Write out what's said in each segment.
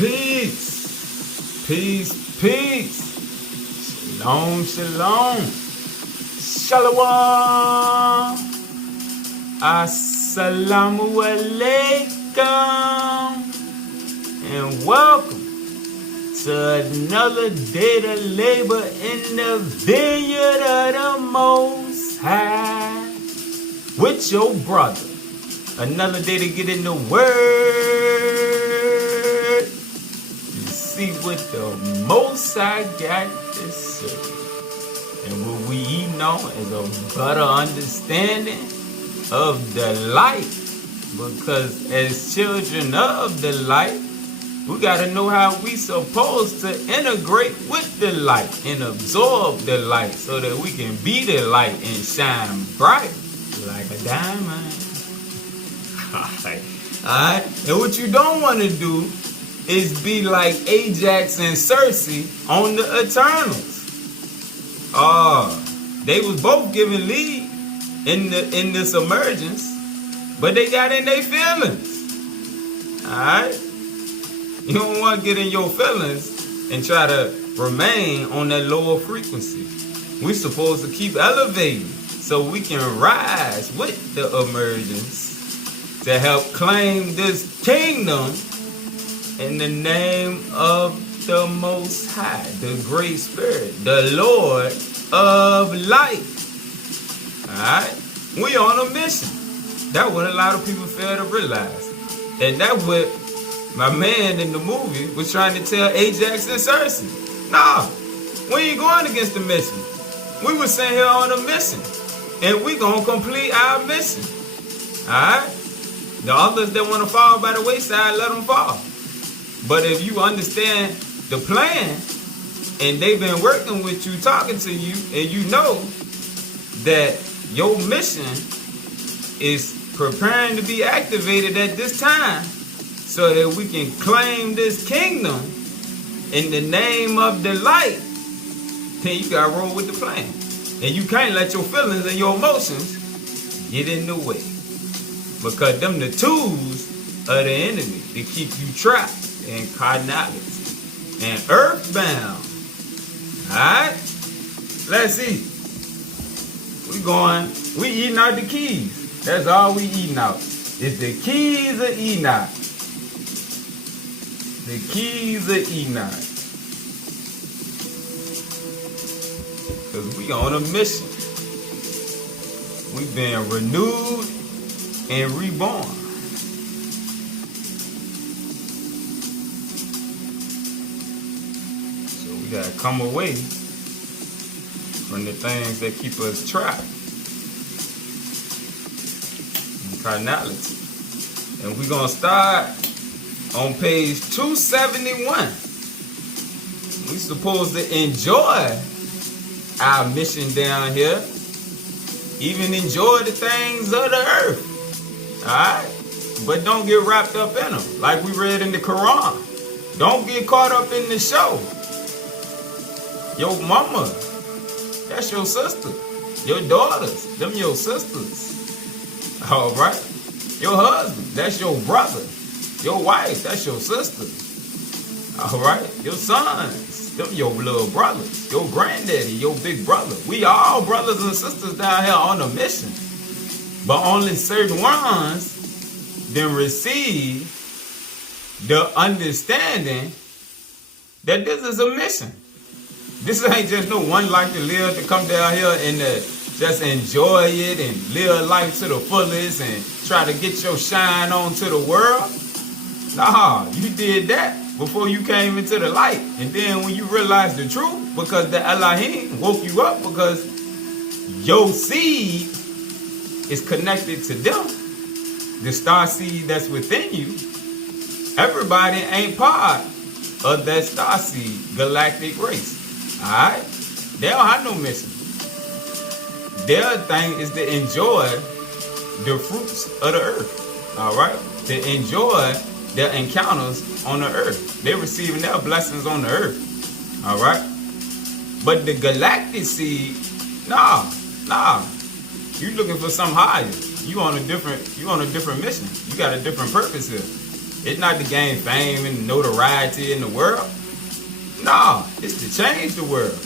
Peace, peace, peace. Shalom, shalom. Shalom. Assalamu alaikum. And welcome to another day to labor in the vineyard of the Most High with your brother. Another day to get in the Word. You see what the Most High got to say. And what we eating on is a better understanding of the light. Because as children of the light, we got to know how we supposed to integrate with the light and absorb the light so that we can be the light and shine bright like a diamond. Alright? And what you don't want to do is be like Ajax and Cersei on the Eternals. They was both given lead in this emergence, but they got in their feelings. Alright? You don't want to get in your feelings and try to remain on that lower frequency. We're supposed to keep elevating so we can rise with the emergence to help claim this kingdom in the name of the Most High, the Great Spirit, the Lord of Light. Alright? We on a mission. That's what a lot of people fail to realize. And that's what my man in the movie was trying to tell Ajax and Cersei. Nah, we ain't going against the mission. We were sent here on a mission. And we gonna complete our mission. Alright? The others that want to fall by the wayside, let them fall. But if you understand the plan, and they've been working with you, talking to you, and you know that your mission is preparing to be activated at this time so that we can claim this kingdom in the name of the light, then you got to roll with the plan. And you can't let your feelings and your emotions get in the way. Because them the tools of the enemy to keep you trapped in carnality and earthbound. Alright? Let's see. We eating out the keys. That's all we eating out. It's the keys of Enoch. The keys of Enoch. Because we on a mission. We been renewed and reborn. So we gotta come away from the things that keep us trapped in carnality. And we're gonna start on page 271. We supposed to enjoy our mission down here. Even enjoy the things of the earth. Alright? But don't get wrapped up in them. Like we read in the Quran. Don't get caught up in the show. Your mama, that's your sister. Your daughters, them your sisters. Alright? Your husband, that's your brother. Your wife, that's your sister. Alright? Your sons, them your little brothers. Your granddaddy, your big brother. We all brothers and sisters down here on a mission. But only certain ones then receive the understanding that this is a mission. This ain't just no one life to live to come down here and just enjoy it and live life to the fullest and try to get your shine on to the world. Nah, you did that before you came into the light. And then when you realize the truth, because the Elohim woke you up because your seed is connected to them, the star seed that's within you. Everybody ain't part of that star seed galactic race. Alright? They don't have no mission. Their thing is to enjoy the fruits of the earth. Alright? To enjoy their encounters on the earth. They're receiving their blessings on the earth. Alright? But the galactic seed, nah. You looking for something higher. You on a different mission. You got a different purpose here. It's not to gain fame and notoriety in the world. No, it's to change the world,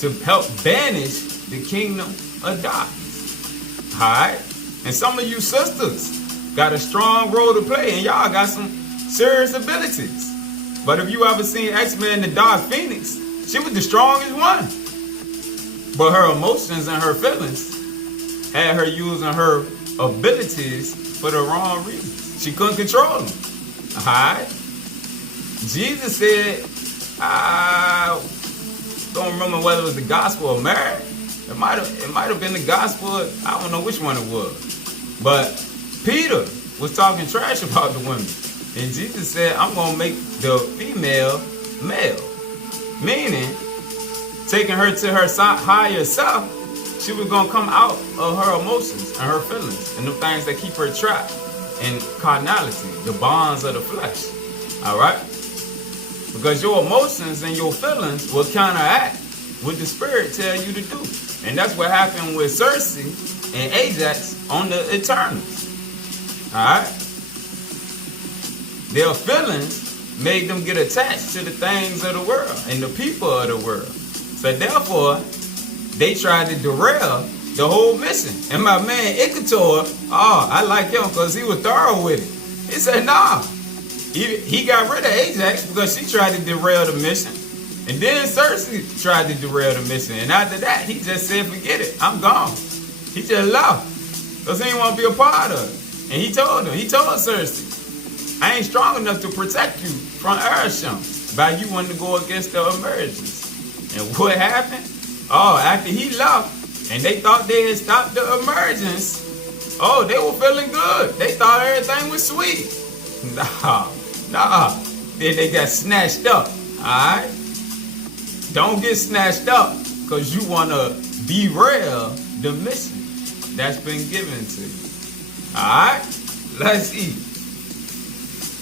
to help banish the kingdom of darkness. Alright? And some of you sisters got a strong role to play, and y'all got some serious abilities. But if you ever seen X-Men, the Dark Phoenix, she was the strongest one. But her emotions and her feelings had her using her abilities for the wrong reasons. She couldn't control them. Alright? Jesus said, I don't remember whether it was the Gospel or Mary. It might have been the Gospel. I don't know which one it was. But Peter was talking trash about the women. And Jesus said, I'm going to make the female male. Meaning, taking her to her higher self, she was going to come out of her emotions and her feelings and the things that keep her trapped in carnality, the bonds of the flesh. All right? Because your emotions and your feelings will counteract what the Spirit tell you to do. And that's what happened with Cersei and Ajax on the Eternals. All right? Their feelings made them get attached to the things of the world and the people of the world. So therefore, they tried to derail the whole mission. And my man Ikator, I like him because he was thorough with it. He said, nah. He got rid of Ajax because she tried to derail the mission. And then Cersei tried to derail the mission. And after that, he just said, forget it. I'm gone. He just left. Because he didn't want to be a part of it. And he told Cersei, I ain't strong enough to protect you from Ereshkigal by you wanting to go against the emergence. And what happened? After he left, and they thought they had stopped the emergence, they were feeling good. They thought everything was sweet. Nah. Then they got snatched up. Alright? Don't get snatched up because you want to derail the mission that's been given to you. Alright? Let's see.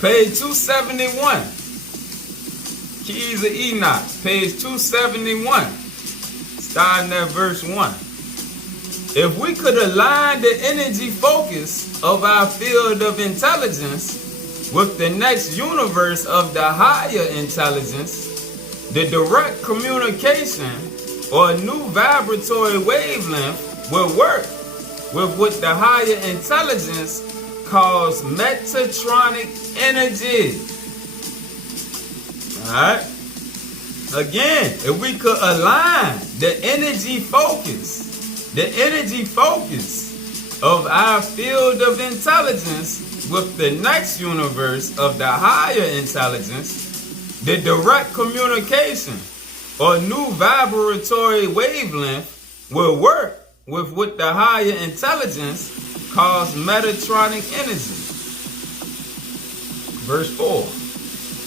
Page 271. Keys of Enoch. Page 271. Starting at verse 1. If we could align the energy focus of our field of intelligence with the next universe of the higher intelligence, the direct communication or new vibratory wavelength will work with what the higher intelligence calls Metatronic energy. Alright? Again, if we could align the energy focus of our field of intelligence with the next universe of the higher intelligence, the direct communication or new vibratory wavelength will work with what the higher intelligence calls Metatronic energy. Verse 4.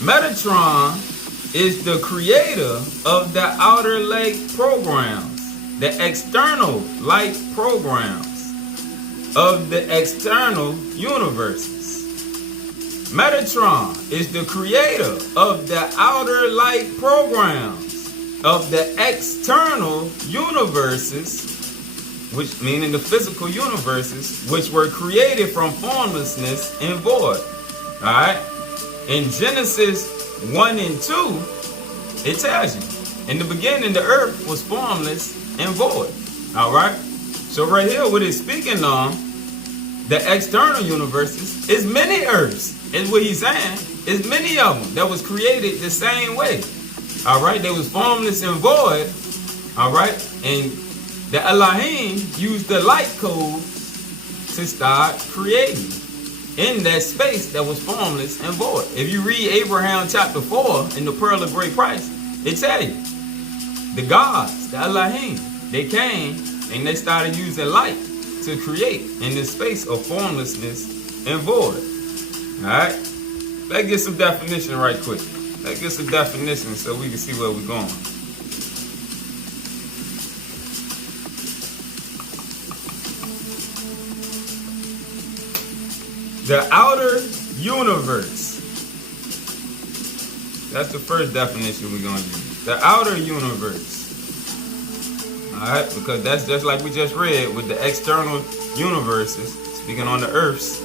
Metatron is the creator of the outer light programs, the external light programs of the external universes. Metatron is the creator of the outer light programs of the external universes, which meaning the physical universes, which were created from formlessness and void. Alright? In Genesis 1 and 2, it tells you, in the beginning the earth was formless and void. Alright? So right here, what it's speaking on, the external universes, is many earths, is what he's saying. Is many of them that was created the same way. Alright? They was formless and void. Alright? And the Elohim used the light code to start creating in that space that was formless and void. If you read Abraham chapter 4 in the Pearl of Great Price, it tell you, the gods, the Elohim, they came and they started using light to create in this space of formlessness and void. Alright? Let's get some definition right quick. Let's get some definition so we can see where we're going. The outer universe. That's the first definition we're going to use. The outer universe. Alright, because that's just like we just read with the external universes, speaking on the earths.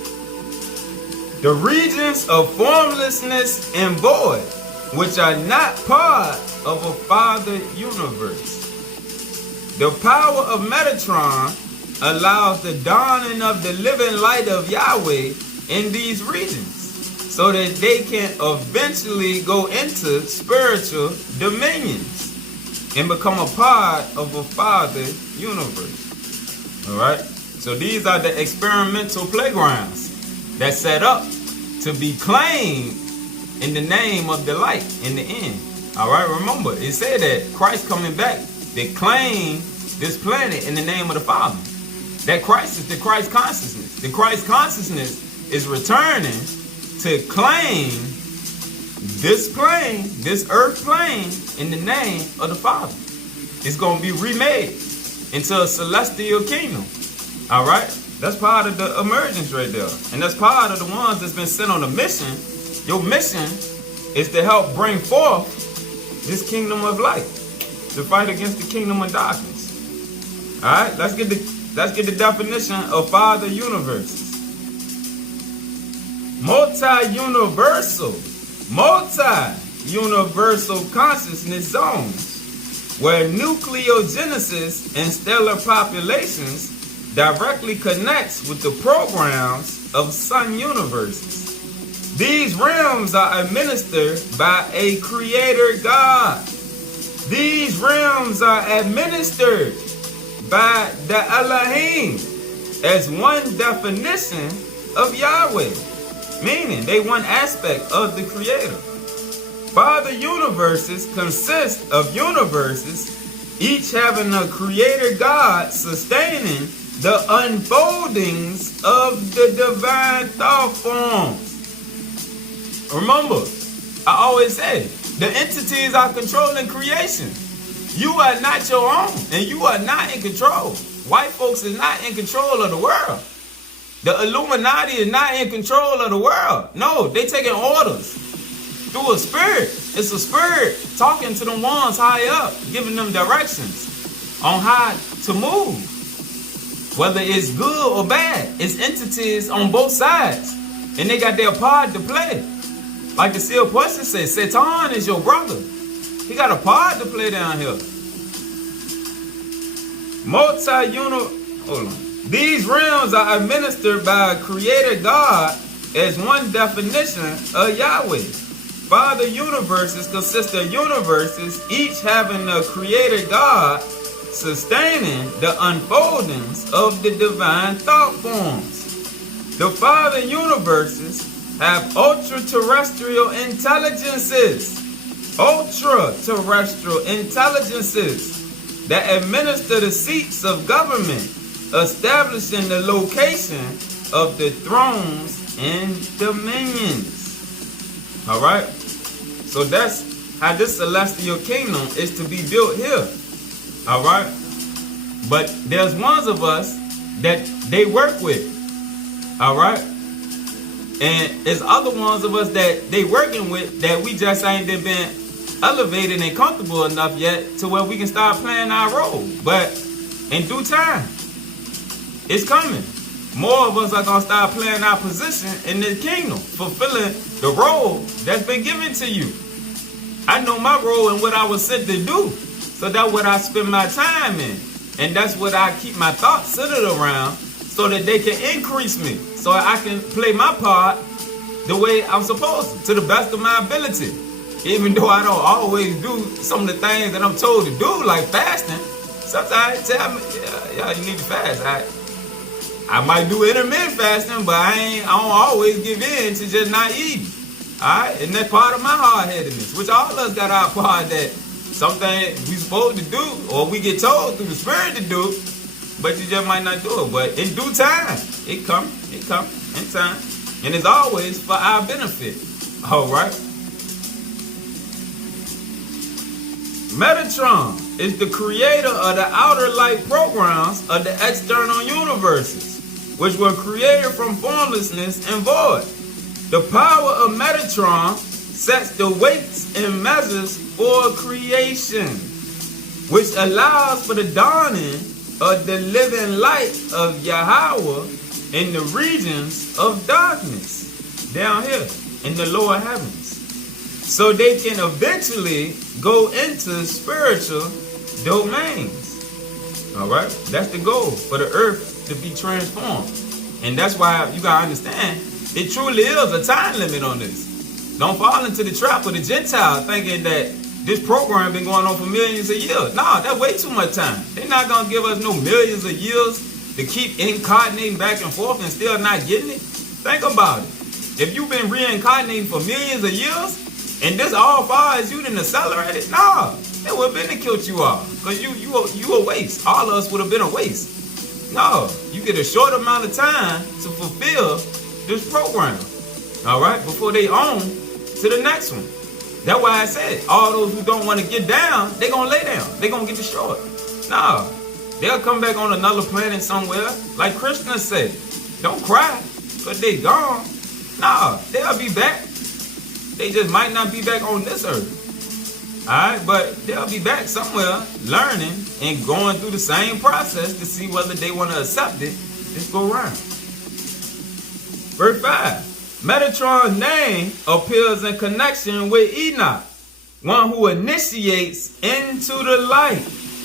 The regions of formlessness and void, which are not part of a Father universe. The power of Metatron allows the dawning of the living light of Yahweh in these regions, so that they can eventually go into spiritual dominions and become a part of a Father universe. Alright? So these are the experimental playgrounds that's set up to be claimed in the name of the light in the end. Alright, remember, it said that Christ coming back, they claim this planet in the name of the Father. That Christ is the Christ consciousness. The Christ consciousness is returning to claim this plane, this earth plane, in the name of the Father. It's going to be remade into a celestial kingdom. Alright? That's part of the emergence right there. And that's part of the ones that's been sent on a mission. Your mission is to help bring forth this kingdom of light, to fight against the kingdom of darkness. Alright? Let's get the definition of Father universes. Multi-universal consciousness zones, where nucleogenesis and stellar populations directly connects with the programs of sun universes. These realms are administered by a creator God. These realms are administered by the Elohim as one definition of Yahweh, meaning they one aspect of the creator. Father universes consist of universes, each having a creator God sustaining the unfoldings of the divine thought forms. Remember, I always say, the entities are controlling creation. You are not your own, and you are not in control. White folks is not in control of the world. The Illuminati is not in control of the world. No, they taking orders through a spirit. It's a spirit talking to the ones high up, giving them directions on how to move. Whether it's good or bad, it's entities on both sides. And they got their part to play. Like the Seal Person says, Satan is your brother. He got a part to play down here. Hold on. These realms are administered by a creator God as one definition of Yahweh. Father universes consist of universes, each having a creator God sustaining the unfoldings of the divine thought forms. The Father universes have ultra-terrestrial intelligences. Ultra-terrestrial intelligences that administer the seats of government, establishing the location of the thrones and dominions. Alright? So that's how this celestial kingdom is to be built here. Alright? But there's ones of us that they work with. Alright? And there's other ones of us that they working with that we just ain't been elevated and comfortable enough yet to where we can start playing our role. But in due time, it's coming. More of us are going to start playing our position in the kingdom, fulfilling the role that's been given to you. I know my role and what I was sent to do. So that's what I spend my time in. And that's what I keep my thoughts centered around so that they can increase me. So I can play my part the way I'm supposed to the best of my ability. Even though I don't always do some of the things that I'm told to do, like fasting. Sometimes they tell me, yeah, you need to fast. I might do intermittent fasting, but I don't always give in to just not eating. Alright? And that's part of my hard-headedness, which all of us got our part that something we supposed to do, or we get told through the spirit to do, but you just might not do it. But in due time, it come in time. And it's always for our benefit. Alright? Metatron is the creator of the outer light programs of the external universes, which were created from formlessness and void. The power of Metatron sets the weights and measures for creation, which allows for the dawning of the living light of Yahweh in the regions of darkness. down here in the lower heavens, so they can eventually go into spiritual domains. All right, that's the goal, for the earth to be transformed. And that's why you gotta understand, it truly is a time limit on this. Don't fall into the trap of the Gentile thinking that this program been going on for millions of years. Nah, that's way too much time. They're not gonna give us no millions of years to keep incarnating back and forth and still not getting it. Think about it. If you've been reincarnating for millions of years, and this all far as you didn't accelerate it, nah, it would have been to kill you all. Because you a waste. All of us would have been a waste. No, you get a short amount of time to fulfill this program. All right, before they on to the next one. That's why I said, all those who don't want to get down, they going to lay down. They going to get destroyed. No, they'll come back on another planet somewhere. Like Krishna said, don't cry because they gone. No, they'll be back. They just might not be back on this earth. Alright, but they'll be back somewhere learning and going through the same process to see whether they want to accept it. Just go around. Verse 5. Metatron's name appears in connection with Enoch, one who initiates into the light.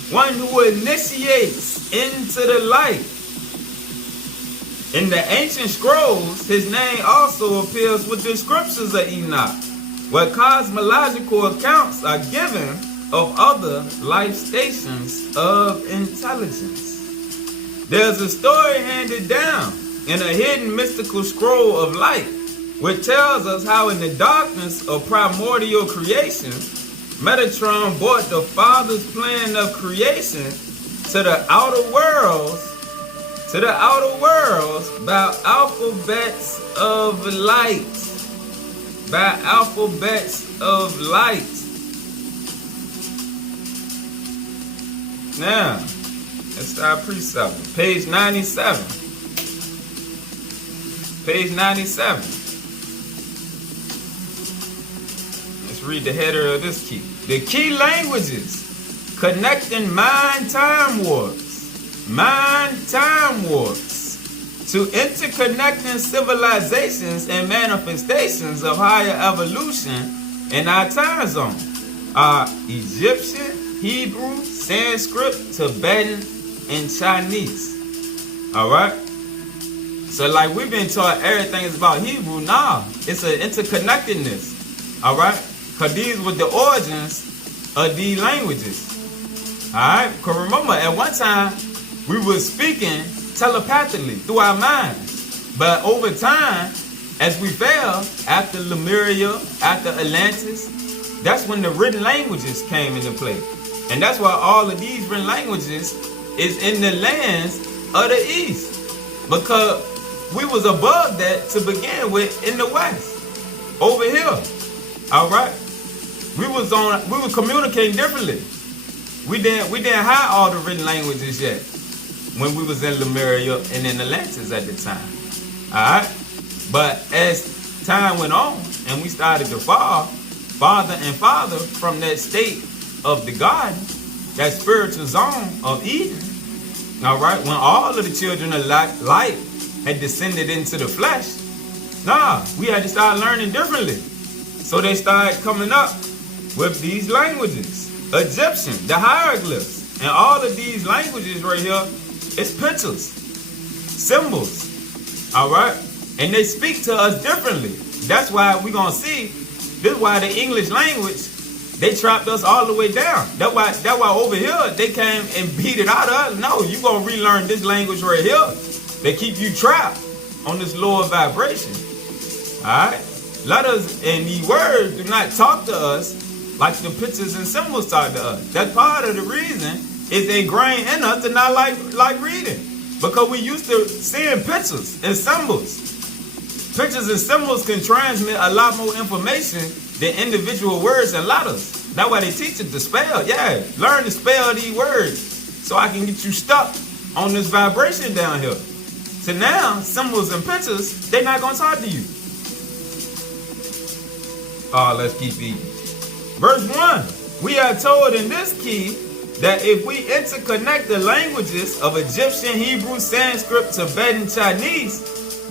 One who initiates into the light. In the ancient scrolls, his name also appears with the scriptures of Enoch, where cosmological accounts are given of other life stations of intelligence. There's a story handed down in a hidden mystical scroll of light, which tells us how in the darkness of primordial creation, Metatron brought the Father's plan of creation to the outer worlds, by alphabets of light. By alphabets of light. Now, let's start precept. Page 97. Page 97. Let's read the header of this key. The key languages connecting mind-time warps. Mind-time warps to interconnecting civilizations and manifestations of higher evolution in our time zone are Egyptian, Hebrew, Sanskrit, Tibetan, and Chinese. Alright? So like we've been taught everything is about Hebrew. Nah, it's an interconnectedness. Alright? Because these were the origins of these languages. Alright? Because remember, at one time, we were speaking telepathically through our minds. But over time, as we fell, after Lemuria, after Atlantis, that's when the written languages came into play. And that's why all of these written languages is in the lands of the East. Because we was above that to begin with in the West. Over here. Alright? We were communicating differently. We didn't have all the written languages yet when we was in Lemuria and in Atlantis at the time. Alright? But as time went on and we started to fall farther and farther from that state of the garden, that spiritual zone of Eden, alright, when all of the children of light had descended into the flesh, we had to start learning differently. So they started coming up with these languages. Egyptian, the hieroglyphs, and all of these languages right here, it's pictures, symbols, all right? And they speak to us differently. That's why we're going to see, this is why the English language, they trapped us all the way down. That's why over here, they came and beat it out of us. No, you're going to relearn this language right here. They keep you trapped on this lower vibration, all right? Letters and these words do not talk to us like the pictures and symbols talk to us. That's part of the reason is ingrained in us to not like reading. Because we used to seeing pictures and symbols. Pictures and symbols can transmit a lot more information than individual words and letters. That's why they teach it to spell. Yeah, learn to spell these words so I can get you stuck on this vibration down here. So now, symbols and pictures, they're not going to talk to you. Let's keep eating. Verse 1, we are told in this key that if we interconnect the languages of Egyptian, Hebrew, Sanskrit, Tibetan, Chinese,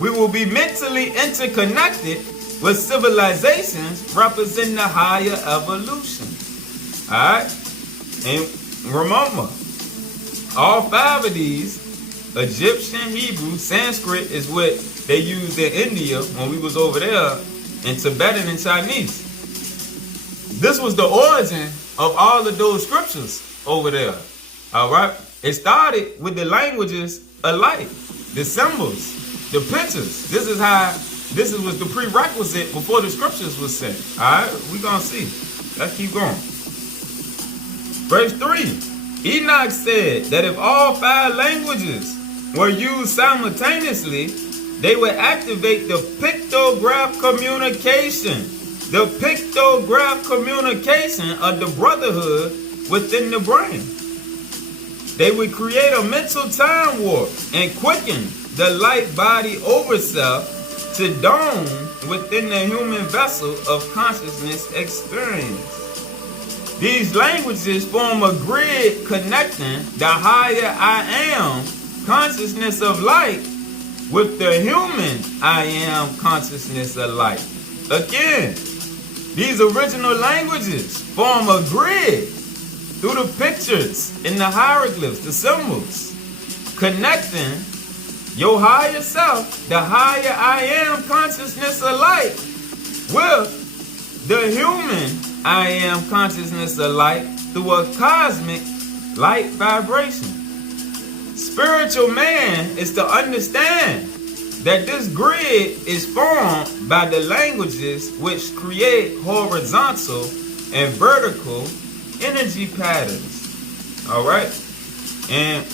we will be mentally interconnected with civilizations representing the higher evolution. Alright? And remember, all 5 of these, Egyptian, Hebrew, Sanskrit is what they used in India when we was over there, and Tibetan and Chinese. This was the origin of all of those scriptures over there. Alright? It started with the languages alike, the symbols, the pictures. This was the prerequisite before the scriptures was set. Alright? We're gonna see. Let's keep going. Verse 3. Enoch said that if all 5 languages were used simultaneously, they would activate the pictograph communication. The pictograph communication of the brotherhood within the brain. They would create a mental time warp and quicken the light body over self to dome within the human vessel of consciousness experience. These languages form a grid connecting the higher I am consciousness of light with the human I am consciousness of light. Again, these original languages form a grid through the pictures and the hieroglyphs, the symbols, connecting your higher self, the higher I am consciousness of light, with the human I am consciousness of light through a cosmic light vibration. Spiritual man is to understand that this grid is formed by the languages which create horizontal and vertical energy patterns. Alright? And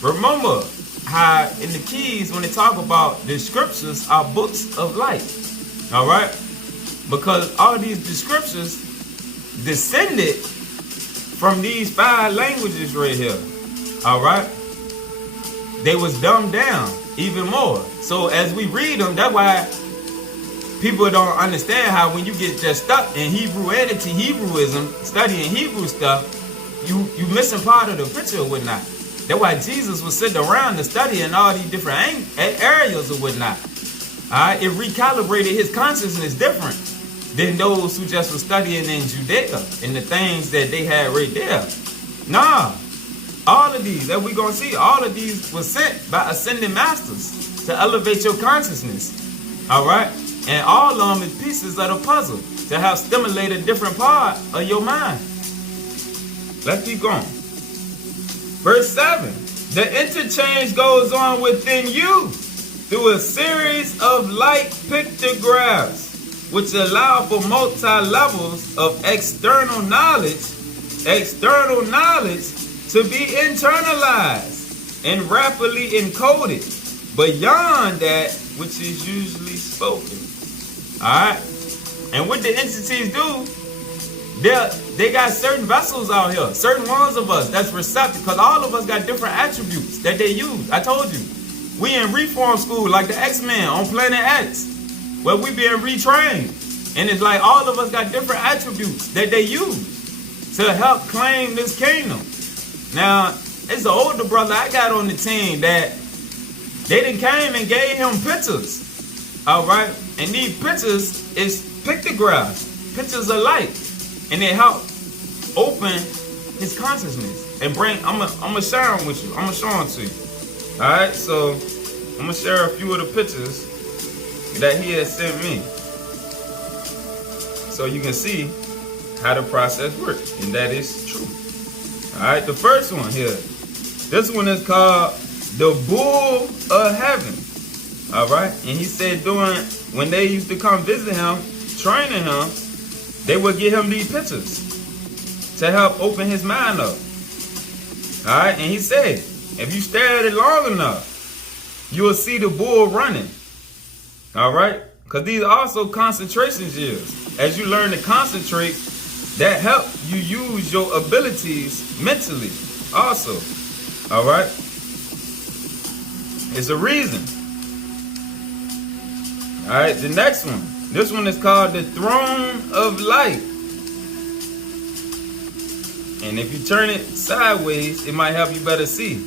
remember how in the keys, when they talk about the scriptures, are books of light. Alright? Because all these scriptures descended from these 5 languages right here. Alright? They was dumbed down even more. So as we read them, that's why people don't understand how when you get just stuck in Hebrew and anti-Hebrewism, studying Hebrew stuff, you missing part of the picture or whatnot. That's why Jesus was sitting around to study in all these different areas or whatnot. Alright, it recalibrated his consciousness different than those who just were studying in Judea and the things that they had right there. Nah, all of these that we gonna see, all of these were sent by ascending masters to elevate your consciousness. Alright? And all of them is pieces of the puzzle to help stimulate a different part of your mind. Let's keep going. Verse 7. The interchange goes on within you through a series of light pictographs, which allow for multi-levels of external knowledge to be internalized and rapidly encoded beyond that which is usually spoken. Alright? And what the entities do, they got certain vessels out here, certain ones of us that's receptive, because all of us got different attributes that they use. I told you, we in reform school like the X-Men on Planet X, where we being retrained. And it's like all of us got different attributes that they use to help claim this kingdom. Now, it's an older brother I got on the team that they done came and gave him pictures. Alright? And these pictures is pictographs, pictures of light. And they help open his consciousness and bring, I'm gonna share them with you. I'm gonna show them to you. Alright, so I'm gonna share a few of the pictures that he has sent me, so you can see how the process works, and that is true. Alright, the first one here, this one is called the Bull of Heaven. Alright, and he said when they used to come visit him, training him, they would give him these pictures to help open his mind up. Alright, and he said, if you stare at it long enough, you will see the bull running. Alright, because these are also concentration years. As you learn to concentrate, that help you use your abilities mentally also. Alright, it's a reason. Alright, the next one. This one is called the Throne of Light. And if you turn it sideways, it might help you better see.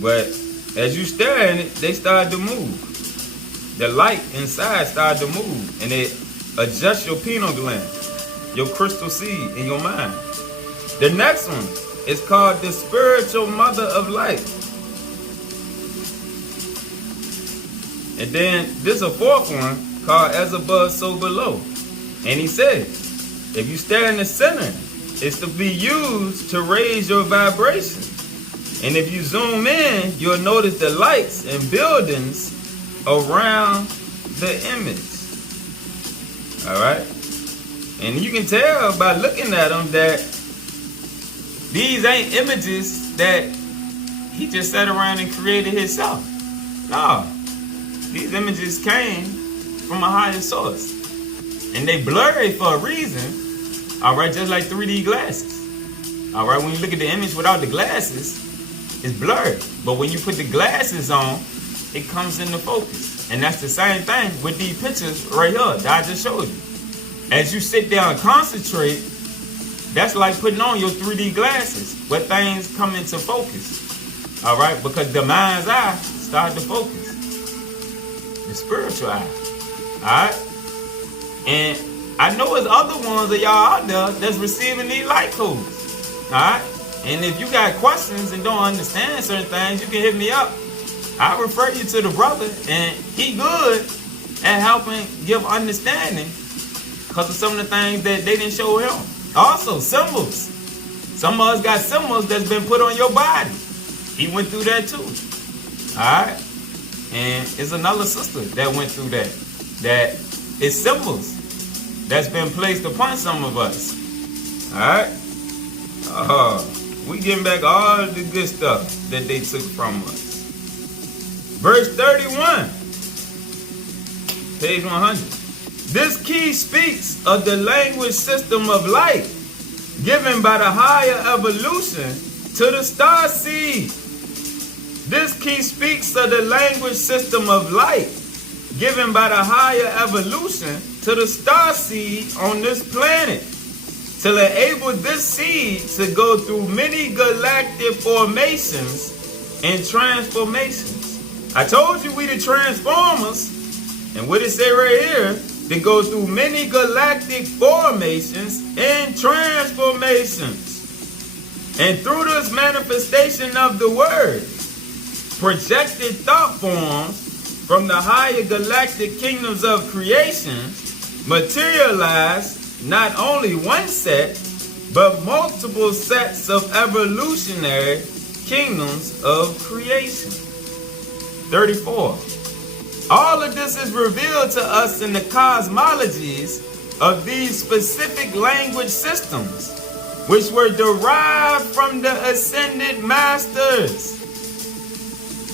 But As you stare at it, they start to move. The light inside started to move, and it adjusts your pineal gland, your crystal seed in your mind. The next one is called the spiritual mother of light. And then there's a fourth one called as above, so below. And he says, if you stare in the center, it's to be used to raise your vibration. And if you zoom in, you'll notice the lights and buildings around the image. All right? And you can tell by looking at them that these ain't images that he just sat around and created himself. No. These images came from a higher source. And they blurry for a reason. All right, just like 3D glasses. All right, when you look at the image without the glasses, it's blurred. But when you put the glasses on, it comes into focus. And that's the same thing with these pictures right here that I just showed you. As you sit down and concentrate, that's like putting on your 3D glasses where things come into focus. All right, because the mind's eye started to focus. The spiritual eye. All right? And I know there's other ones of y'all out there that's receiving these light codes. All right? And if you got questions and don't understand certain things, you can hit me up. I'll refer you to the brother, and he good at helping give understanding because of some of the things that they didn't show him. Also, symbols. Some of us got symbols that's been put on your body. He went through that too. All right? And it's another sister that went through that. That is symbols that's been placed upon some of us. All right? We getting back all the good stuff that they took from us. Verse 31, page 100. This key speaks of the language system of light given by the higher evolution to the star seed. This key speaks of the language system of light given by the higher evolution to the star seed on this planet to enable this seed to go through many galactic formations and transformations. I told you we the transformers, and what it say right here, to go through many galactic formations and transformations. And through this manifestation of the word, projected thought forms from the higher galactic kingdoms of creation materialize not only one set, but multiple sets of evolutionary kingdoms of creation. 34. All of this is revealed to us in the cosmologies of these specific language systems, which were derived from the ascended masters.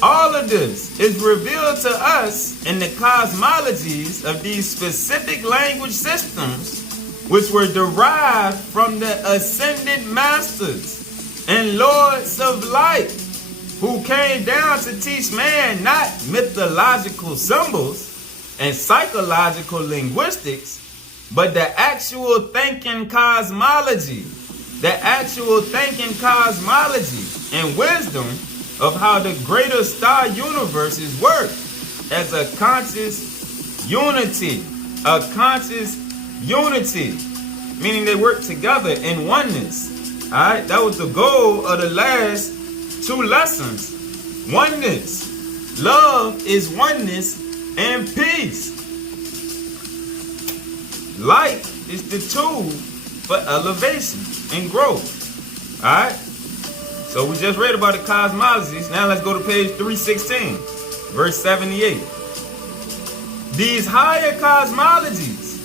All of this is revealed to us in the cosmologies of these specific language systems, which were derived from the ascended masters and lords of light, who came down to teach man not mythological symbols and psychological linguistics, but the actual thinking cosmology, and wisdom of how the greater star universes work as a conscious unity, meaning they work together in oneness. All right, that was the goal of the last two lessons. Oneness. Love is oneness and peace. Light is the tool for elevation and growth. Alright? So we just read about the cosmologies. Now let's go to page 316, verse 78. These higher cosmologies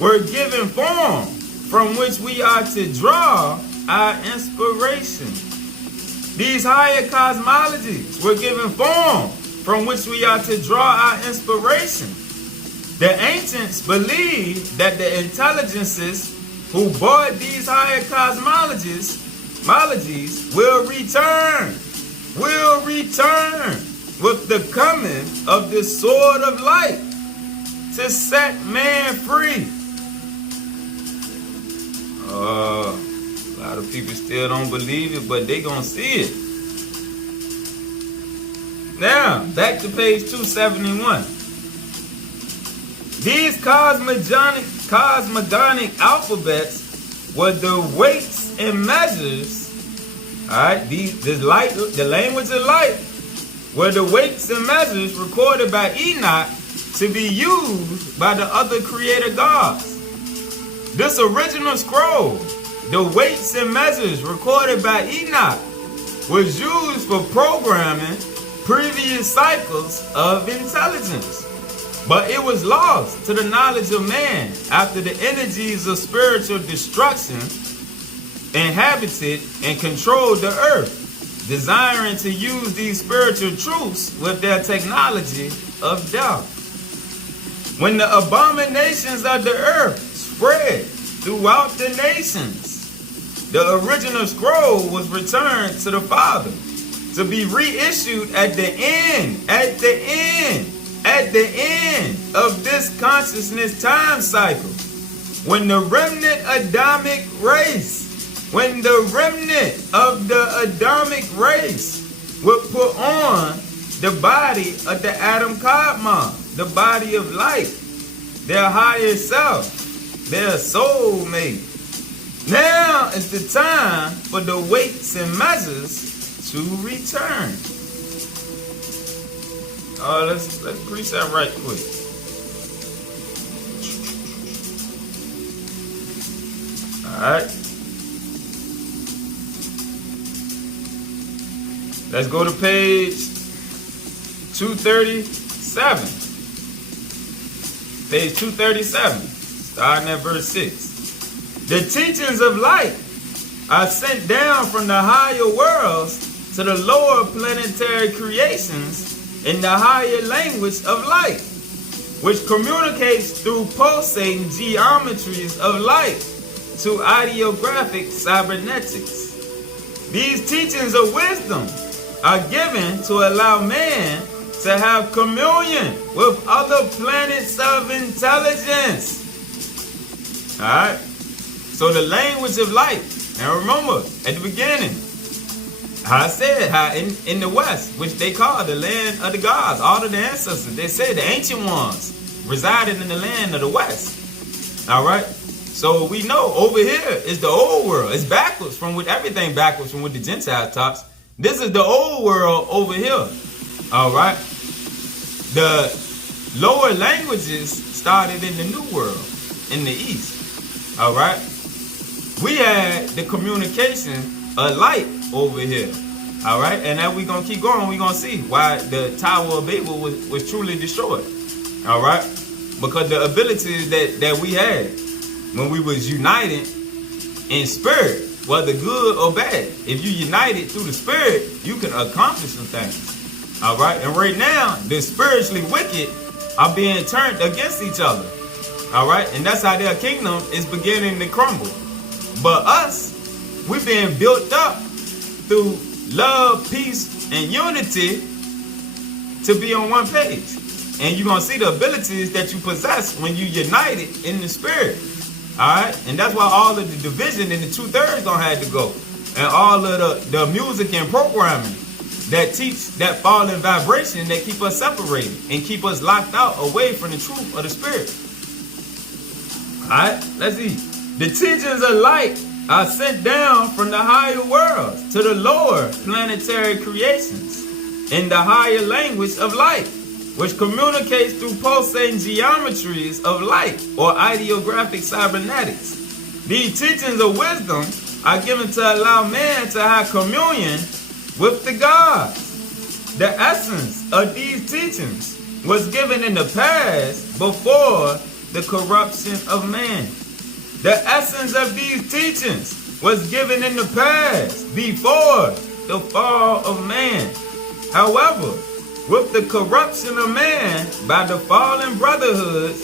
were given form from which we are to draw our inspiration. These higher cosmologies were given form from which we are to draw our inspiration. The ancients believed that the intelligences who bought these higher cosmologies will return with the coming of the sword of light to set man free. A lot of people still don't believe it, but they gonna see it. Now, back to page 271. These cosmogonic alphabets were the weights and measures. Alright, the language of light were the weights and measures recorded by Enoch to be used by the other creator gods. This original scroll, the weights and measures recorded by Enoch, was used for programming previous cycles of intelligence. But it was lost to the knowledge of man after the energies of spiritual destruction inhabited and controlled the earth, desiring to use these spiritual truths with their technology of death. When the abominations of the earth spread throughout the nations, the original scroll was returned to the Father to be reissued at the end of this consciousness time cycle, when the remnant Adamic race, when the remnant of the Adamic race would put on the body of the Adam Kadmon, the body of light, their higher self, their soulmate. Now is the time for the weights and measures to return. Let's preach that right quick. Alright. Let's go to page 237. Page 237, starting at verse 6. The teachings of light are sent down from the higher worlds to the lower planetary creations in the higher language of light, which communicates through pulsating geometries of light to ideographic cybernetics. These teachings of wisdom are given to allow man to have communion with other planets of intelligence. Alright? So the language of light. Now remember, at the beginning, I said how in the West, which they call the land of the gods, all of the ancestors, they said the ancient ones resided in the land of the West. Alright? So we know over here is the old world. It's backwards from what everything backwards from what the Gentiles taught. This is the old world over here. Alright? The lower languages started in the new world, in the East. Alright? We had the communication of light over here. Alright? And now we're going to keep going. We're going to see why the Tower of Babel was truly destroyed. Alright? Because the abilities that we had when we was united in spirit, whether good or bad, if you united through the spirit, you can accomplish some things. Alright? And right now, the spiritually wicked are being turned against each other. Alright? And that's how their kingdom is beginning to crumble. But us, we're being built up through love, peace, and unity to be on one page. And you're going to see the abilities that you possess when you united in the spirit. Alright? And that's why all of the division in the 2/3 gonna have to go. And all of the music and programming that teach that fallen vibration that keep us separated and keep us locked out away from the truth of the spirit. Alright? Let's see. The teachings of light are sent down from the higher worlds to the lower planetary creations in the higher language of light, which communicates through pulsating geometries of light or ideographic cybernetics. These teachings of wisdom are given to allow man to have communion with the gods. The essence of these teachings was given in the past before the corruption of man. The essence of these teachings was given in the past before the fall of man. However, with the corruption of man by the fallen brotherhoods,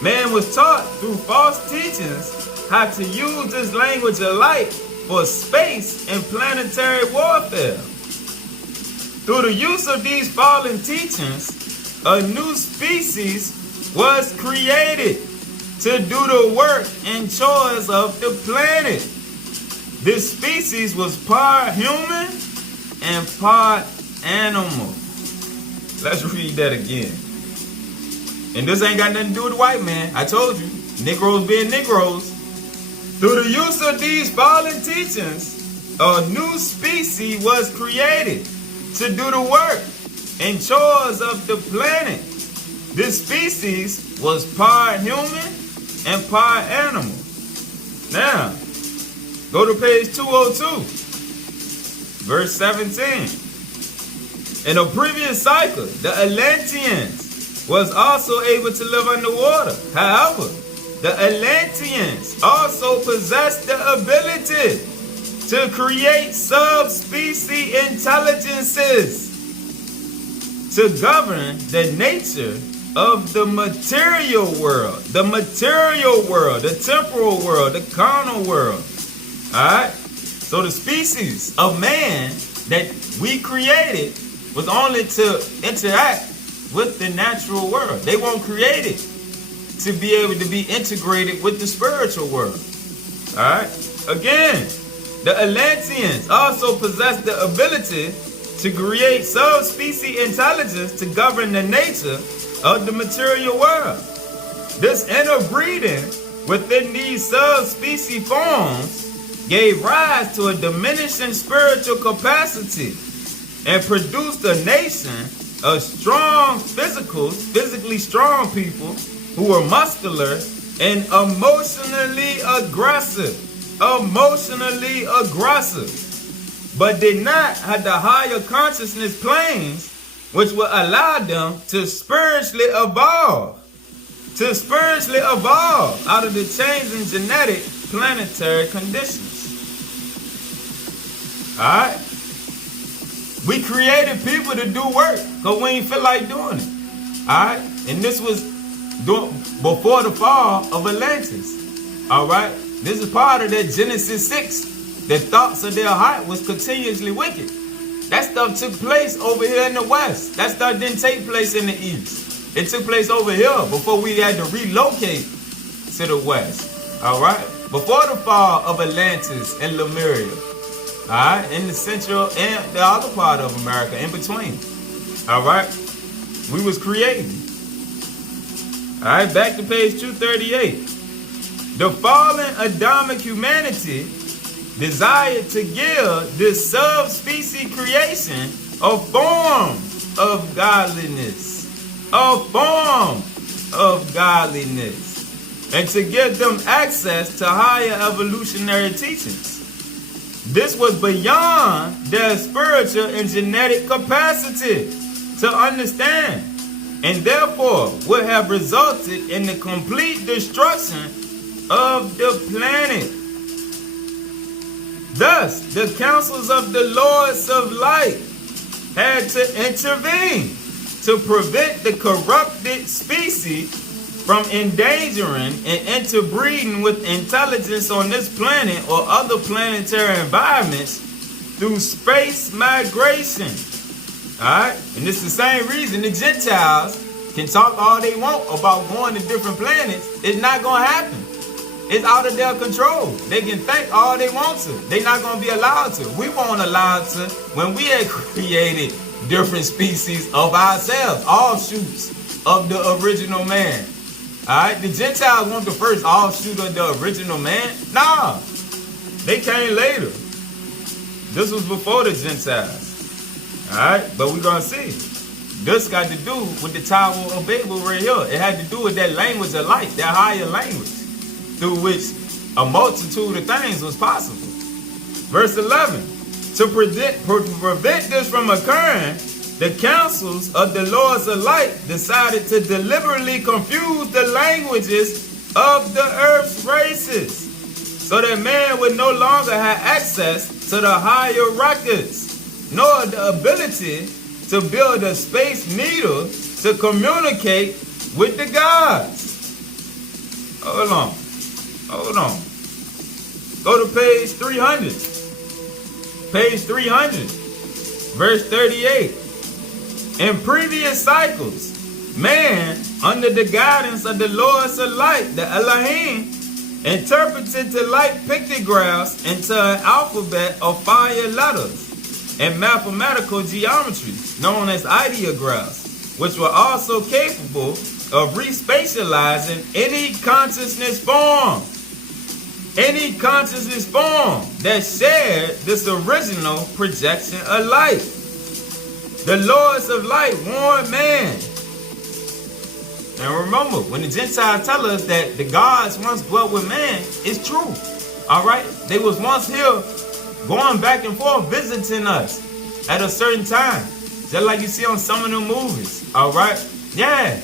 man was taught through false teachings how to use this language of light for space and planetary warfare. Through the use of these fallen teachings, a new species was created to do the work and chores of the planet. This species was part human and part animal. Let's read that again. And this ain't got nothing to do with the white man. I told you, Negroes being Negroes. Through the use of these fallen teachings, a new species was created to do the work and chores of the planet. This species was part human and part animal. Now, go to page 202, verse 17. In a previous cycle, the Atlanteans was also able to live underwater. However, the Atlanteans also possessed the ability to create subspecies intelligences to govern the nature of the material world, the temporal world, the carnal world. Alright? So the species of man that we created was only to interact with the natural world. They weren't created to be able to be integrated with the spiritual world. Alright? Again, the Atlanteans also possess the ability to create subspecies intelligence to govern the nature of the material world. This interbreeding within these subspecies forms gave rise to a diminishing spiritual capacity and produced a nation of strong physically strong people who were muscular and emotionally aggressive, but did not have the higher consciousness planes which would allow them to spiritually evolve out of the changing genetic planetary conditions. Alright? We created people to do work because we ain't feel like doing it. Alright? And this was before the fall of Atlantis. Alright? This is part of that Genesis 6. The thoughts of their heart was continuously wicked. That stuff took place over here in the West. That stuff didn't take place in the East. It took place over here before we had to relocate to the West. Alright? Before the fall of Atlantis and Lemuria. Alright? In the central and the other part of America, in between. Alright? We was creating. Alright, back to page 238. The fallen Adamic humanity desired to give this subspecies creation a form of godliness. And to give them access to higher evolutionary teachings. This was beyond their spiritual and genetic capacity to understand, and therefore would have resulted in the complete destruction of the planet. Thus, the councils of the Lords of Light had to intervene to prevent the corrupted species from endangering and interbreeding with intelligence on this planet or other planetary environments through space migration. Alright? And this is the same reason the Gentiles can talk all they want about going to different planets. It's not going to happen. It's out of their control. They can think all they want to. They're not going to be allowed to. We weren't allowed to when we had created different species of ourselves, offshoots of the original man. Alright, the Gentiles weren't the first offshoot of the original man. Nah, they came later. This was before the Gentiles. Alright, but we're going to see. This got to do with the Tower of Babel right here. It had to do with that language of light, that higher language, through which a multitude of things was possible. Verse 11, to prevent this from occurring, the councils of the Lords of Light decided to deliberately confuse the languages of the earth's races, so that man would no longer have access to the higher records, nor the ability to build a space needle to communicate with the gods. Hold on. Go to page 300. Page 300, verse 38. In previous cycles, man, under the guidance of the Lords of Light, the Elohim, interpreted the light pictographs into an alphabet of fire letters and mathematical geometry known as ideographs. which were also capable of respatializing any consciousness form. Any consciousness form that shared this original projection of light. The Lords of Light warned man. And remember, when the Gentiles tell us that the gods once dwelt with man, it's true. Alright? They was once here going back and forth visiting us at a certain time. Just like you see on some of the movies. Alright? Yeah.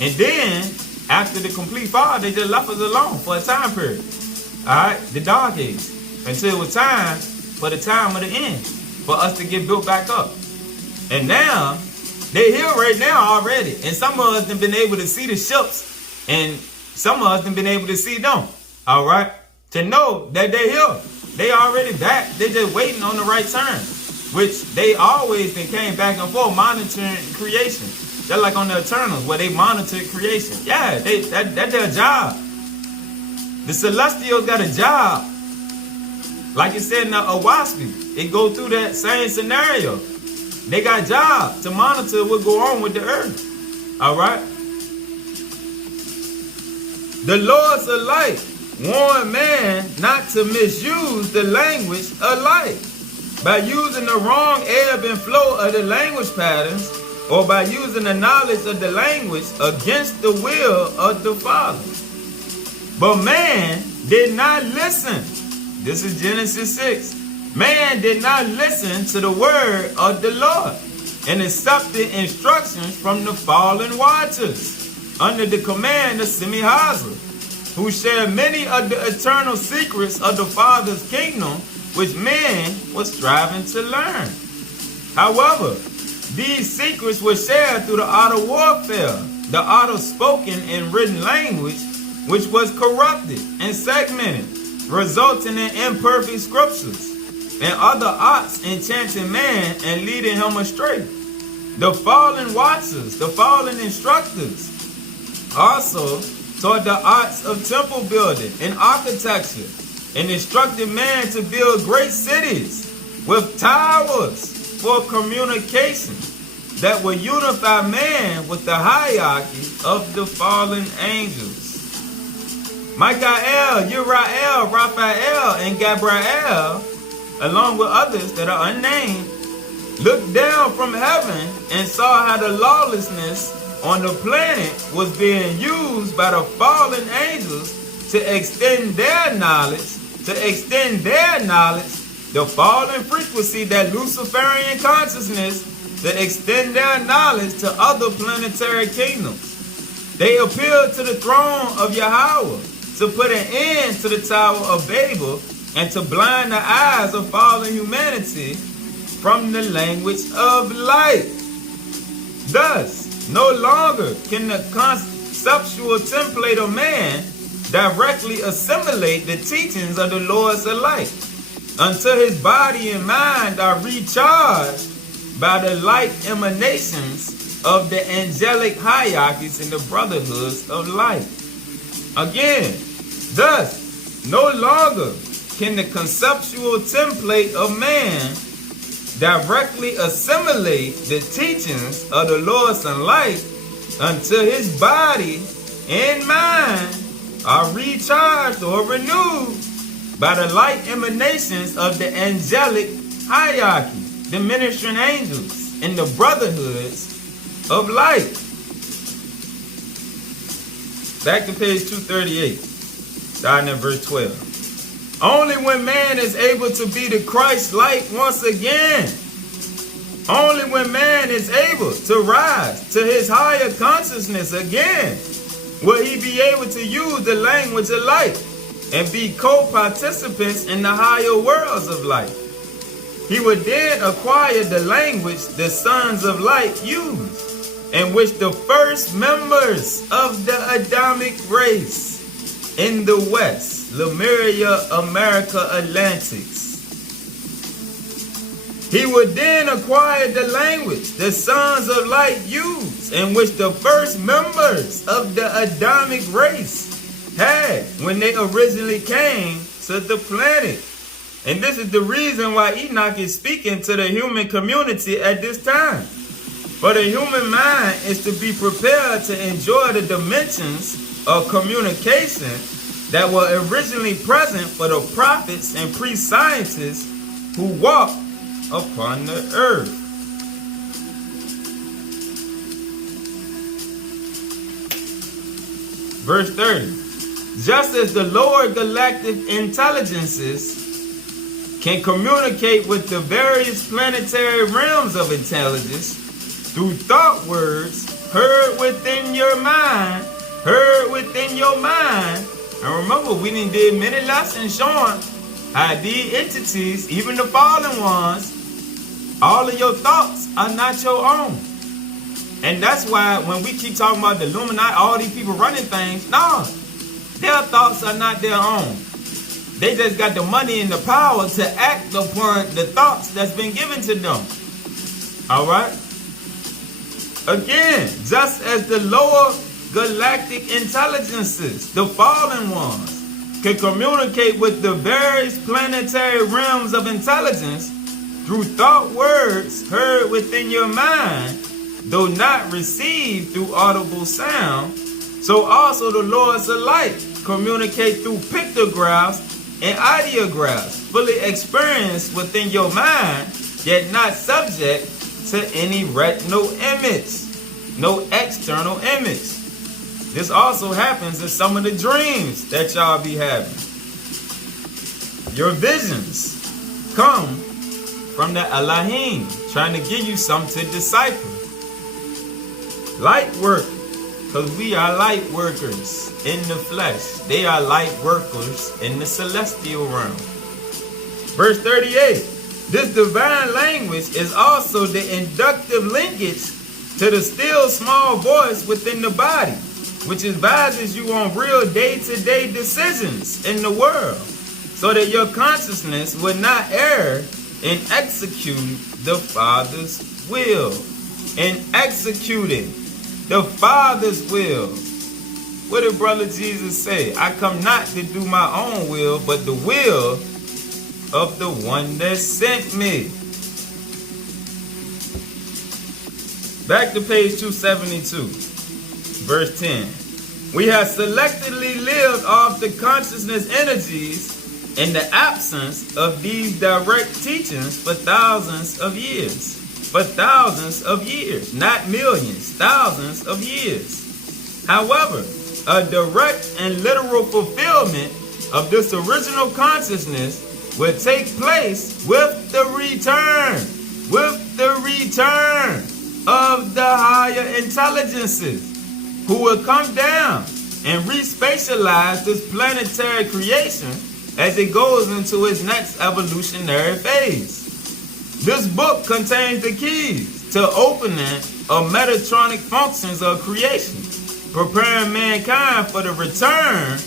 And then, after the complete fall, they just left us alone for a time period. Alright? The dark age. Until it was time for the time of the end. For us to get built back up. And now, they're here right now already. And some of us have been able to see the ships. And some of us have been able to see them. Alright? To know that they're here. They already back. They're just waiting on the right turn. Which they always then came back and forth monitoring creation. They're like on the Eternals where they monitored creation. Yeah, that's their job. The Celestials got a job. Like it said in the Owaspy. It go through that same scenario. They got a job to monitor what go on with the earth. Alright? The Lords of Light warn man not to misuse the language of light by using the wrong ebb and flow of the language patterns or by using the knowledge of the language against the will of the Father. But man did not listen. This is Genesis 6. Man did not listen to the word of the Lord and accepted instructions from the fallen watchers under the command of Semihaza, who shared many of the eternal secrets of the Father's kingdom, which man was striving to learn. However, these secrets were shared through the art of warfare, the art of spoken and written language, which was corrupted and segmented, resulting in imperfect scriptures, and other arts enchanting man and leading him astray. The fallen watchers, the fallen instructors, also taught the arts of temple building and architecture, and instructed man to build great cities with towers for communication that will unify man with the hierarchy of the fallen angels. Michael, Uriel, Raphael, and Gabriel, along with others that are unnamed, looked down from heaven and saw how the lawlessness on the planet was being used by the fallen angels to extend their knowledge, the fallen frequency, that Luciferian consciousness, to extend their knowledge to other planetary kingdoms. They appealed to the throne of Yahweh to put an end to the Tower of Babel and to blind the eyes of fallen humanity from the language of light. Thus, no longer can the conceptual template of man directly assimilate the teachings of the Lords of Light until his body and mind are recharged by the light emanations of the angelic hierarchies and the brotherhoods of light. Again, thus, no longer can the conceptual template of man directly assimilate the teachings of the Lords of Light until his body and mind are recharged or renewed by the light emanations of the angelic hierarchy, the ministering angels, and the brotherhoods of light. Back to page 238, starting at verse 12. Only when man is able to be the Christ light once again, only when man is able to rise to his higher consciousness again, will he be able to use the language of light and be co-participants in the higher worlds of light. He would then acquire the language the sons of light use, in which the first members of the Adamic race in the West, Lemuria, America, Atlantics. He would then acquire the language the sons of light use, in which the first members of the Adamic race had when they originally came to the planet. And this is the reason why Enoch is speaking to the human community at this time. For the human mind is to be prepared to enjoy the dimensions of communication that were originally present for the prophets and pre-scientists who walked upon the earth. Verse 30. Just as the lower galactic intelligences can communicate with the various planetary realms of intelligence through thought words heard within your mind, And remember, we did many lessons showing how these entities, even the fallen ones, all of your thoughts are not your own. And that's why when we keep talking about the Illuminati, all these people running things, no, their thoughts are not their own. They just got the money and the power to act upon the thoughts that's been given to them. All right? Again, just as the lower galactic intelligences, the fallen ones, can communicate with the various planetary realms of intelligence through thought words heard within your mind, though not received through audible sound, so also the lords of light communicate through pictographs and ideographs, fully experienced within your mind, yet not subject to any retinal image, no external image. This also happens in some of the dreams that y'all be having. Your visions come from the Elohim, trying to give you something to decipher. Light work, because we are light workers in the flesh. They are light workers in the celestial realm. Verse 38. This divine language is also the inductive linkage to the still small voice within the body, which advises you on real day-to-day decisions in the world, so that your consciousness will not err in executing the Father's will. In executing the Father's will. What did Brother Jesus say? I come not to do my own will, but the will of the one that sent me. Back to page 272, verse 10. We have selectively lived off the consciousness energies in the absence of these direct teachings for thousands of years. For thousands of years, not millions, thousands of years. However, a direct and literal fulfillment of this original consciousness will take place with the return of the higher intelligences, who will come down and respatialize this planetary creation as it goes into its next evolutionary phase. This book contains the keys to opening of Metatronic functions of creation, preparing mankind for the return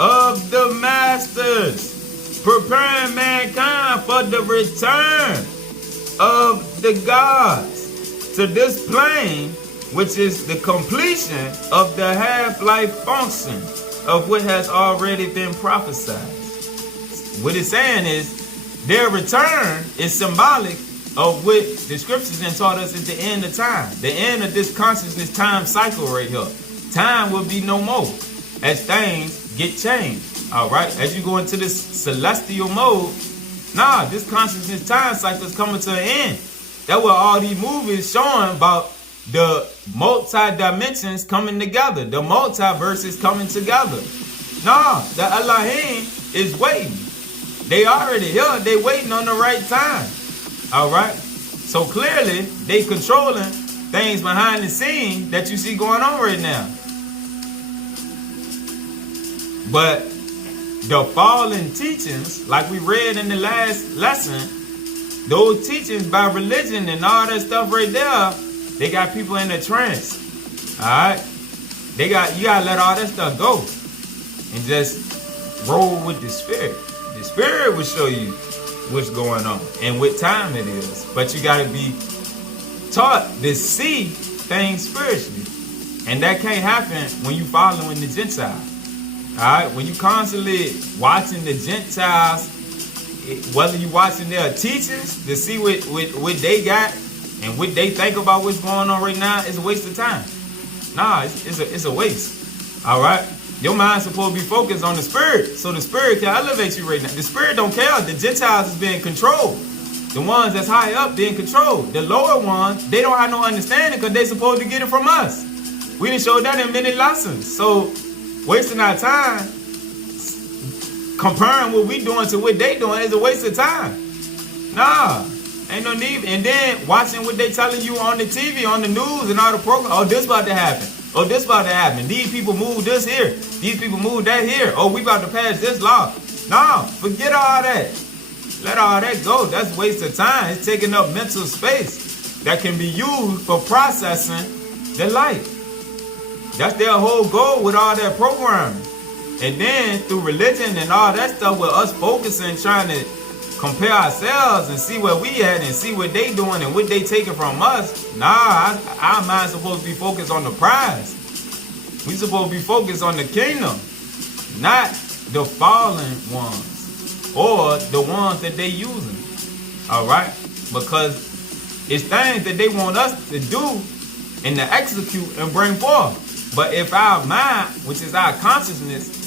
of the masters. Preparing mankind for the return of the gods to this plane, which is the completion of the half-life function of what has already been prophesied. What it's saying is, their return is symbolic of what the scriptures have taught us at the end of time. The end of this consciousness time cycle right here. Time will be no more as things get changed. All right? As you go into this celestial mode, this consciousness time cycle is coming to an end. That's what all these movies showing about the multi-dimensions coming together. The multiverse is coming together. The Elohim is waiting. They already here. They waiting on the right time. All right? So clearly, they controlling things behind the scene that you see going on right now. But the fallen teachings, like we read in the last lesson, those teachings by religion and all that stuff right there, they got people in a trance. All right? You gotta let all that stuff go and just roll with the spirit. The spirit will show you what's going on and what time it is. But you gotta be taught to see things spiritually. And that can't happen when you following the Gentiles. Alright? When you constantly watching the Gentiles, whether you watching their teachings to see what they got and what they think about what's going on right now is a waste of time. Nah, it's a waste. All right? Your mind's supposed to be focused on the spirit, so the spirit can elevate you right now. The spirit don't care. The Gentiles is being controlled. The ones that's high up being controlled. The lower ones, they don't have no understanding because they supposed to get it from us. We done showed that in many lessons. So wasting our time comparing what we doing to what they doing is a waste of time. Nah, ain't no need. And then watching what they telling you on the TV, on the news and all the programs. Oh, this about to happen. Oh, this about to happen. These people move this here. These people move that here. Oh, we about to pass this law. No, forget all that. Let all that go. That's a waste of time. It's taking up mental space that can be used for processing the light. That's their whole goal with all that programming. And then through religion and all that stuff, with us focusing, trying to compare ourselves and see where we at and see what they doing and what they taking from us. Nah, our mind's supposed to be focused on the prize. We supposed to be focused on the kingdom, not the fallen ones or the ones that they using. All right? Because it's things that they want us to do and to execute and bring forth. But if our mind, which is our consciousness,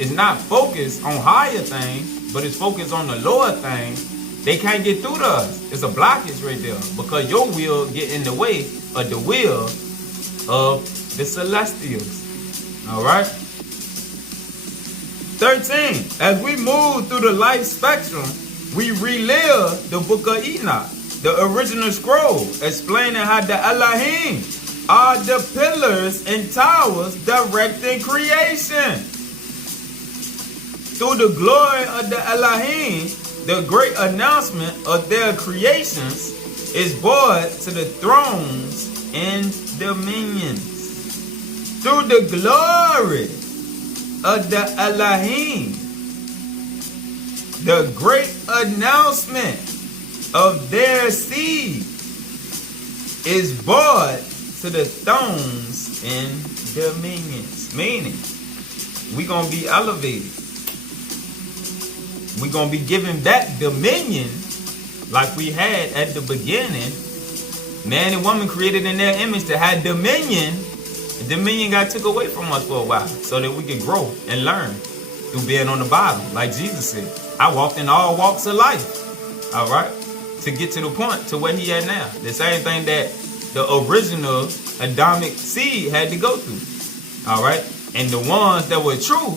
is not focused on higher things, but it's focused on the lower things, they can't get through to us. It's a blockage right there because your will get in the way of the will of the celestials. All right? 13. As we move through the life spectrum, we relive the book of Enoch, the original scroll, explaining how the Elohim are the pillars and towers directing creation. Through the glory of the Elohim, the great announcement of their creations is brought to the thrones and dominions. Through the glory of the Elohim, the great announcement of their seed is brought to the thrones and dominions. Meaning, we're going to be elevated. We're going to be given that dominion like we had at the beginning. Man and woman created in their image to have dominion. The dominion got took away from us for a while so that we could grow and learn through being on the bottom. Like Jesus said, I walked in all walks of life. All right? To get to the point to where he at now. The same thing that the original Adamic seed had to go through. All right? And the ones that were true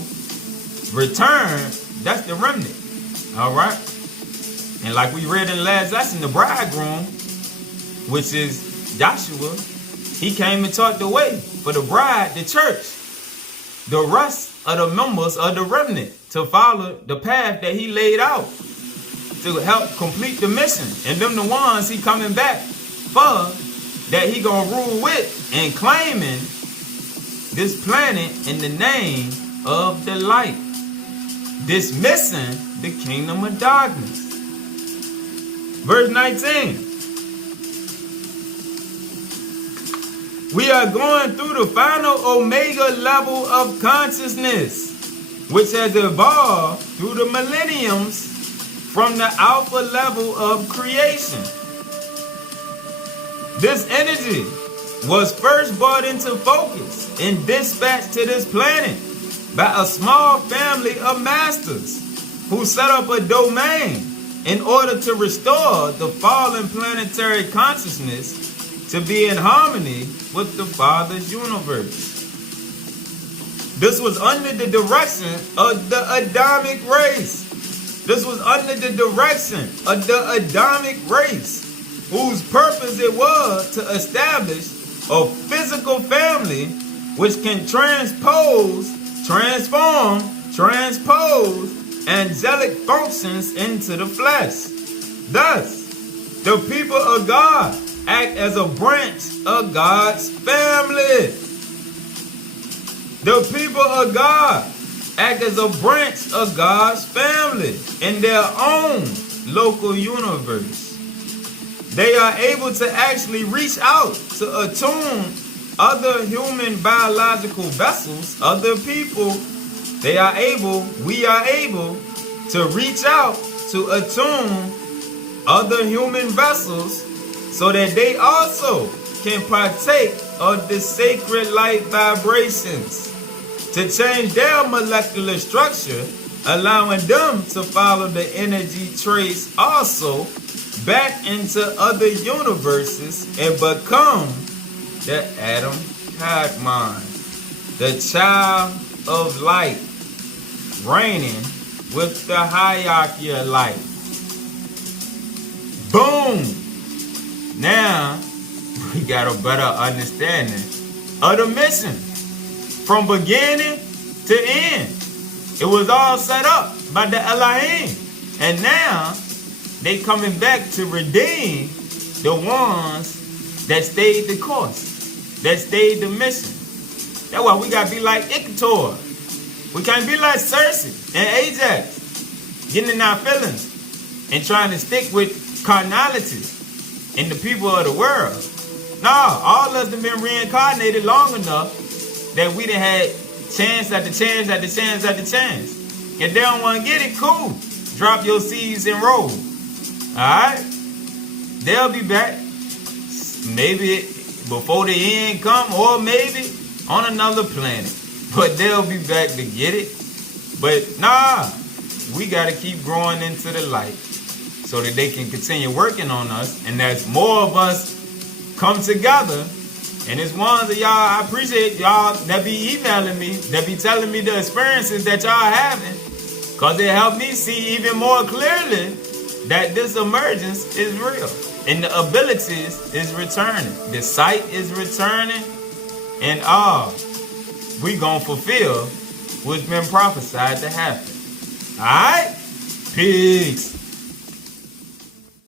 return, that's the remnant. All right? And like we read in the last lesson, the bridegroom, which is Joshua, he came and taught the way for the bride, the church, the rest of the members of the remnant to follow the path that he laid out to help complete the mission. And them the ones he coming back for, that he gonna rule with and claiming this planet in the name of the light, dismissing the kingdom of darkness. Verse 19. We are going through the final omega level of consciousness, which has evolved through the millenniums from the alpha level of creation. This energy was first brought into focus and dispatched to this planet by a small family of masters who set up a domain in order to restore the fallen planetary consciousness to be in harmony with the Father's universe. This was under the direction of the Adamic race. This was under the direction of the Adamic race, whose purpose it was to establish a physical family which can transpose, transform, transpose angelic functions into the flesh. Thus, the people of God act as a branch of God's family. The people of God act as a branch of God's family in their own local universe. They are able to actually reach out to attune other human biological vessels, other people. We are able to reach out to attune other human vessels so that they also can partake of the sacred light vibrations to change their molecular structure, allowing them to follow the energy trace also back into other universes and become the Adam Kadmon, the child of light, reigning with the hierarchy of light. Boom! Now, we got a better understanding of the mission from beginning to end. It was all set up by the Elohim. And now, they coming back to redeem the ones that stayed the course, that stayed the mission. That's why we gotta be like Ikator. We can't be like Cersei and Ajax, getting in our feelings and trying to stick with carnality in the people of the world. No, all of us have been reincarnated long enough that we done had chance after chance after chance after chance. If they don't want to get it, cool. Drop your seeds and roll. Alright? They'll be back. Maybe before the end come, or maybe on another planet. But they'll be back to get it. But nah, we got to keep growing into the light so that they can continue working on us. And as more of us come together, and it's ones of y'all, I appreciate y'all that be emailing me, that be telling me the experiences that y'all having, because it helped me see even more clearly that this emergence is real. And the abilities is returning. The sight is returning. And we gonna fulfill what's been prophesied to happen. Alright? Peace.